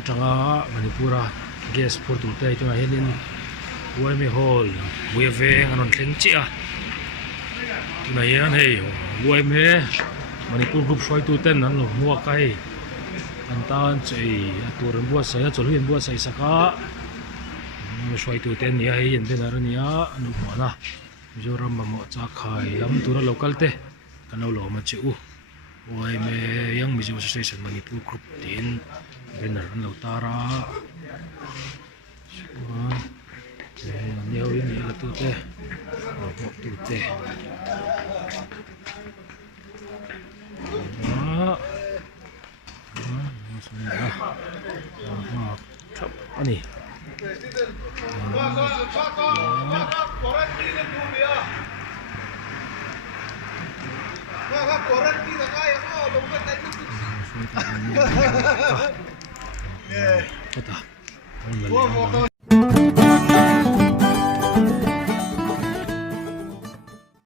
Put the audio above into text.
atanga Manipura gas for tu te tu helin UIM hall we anon thleng chi a tu na yan hei UIM Manipur group shoi tu ten an lo nuwa kai an tan chei aturan buat saya choluin buat sai saka shoi tu ten ya hei en den arania anu mana Mizoram mamo cha khai lam tura local te kan lo ma cheu UIM yang Mizo Association Manipur group tin banner an lo tara nhiều yên là tu te một tu te đó thấp anh đi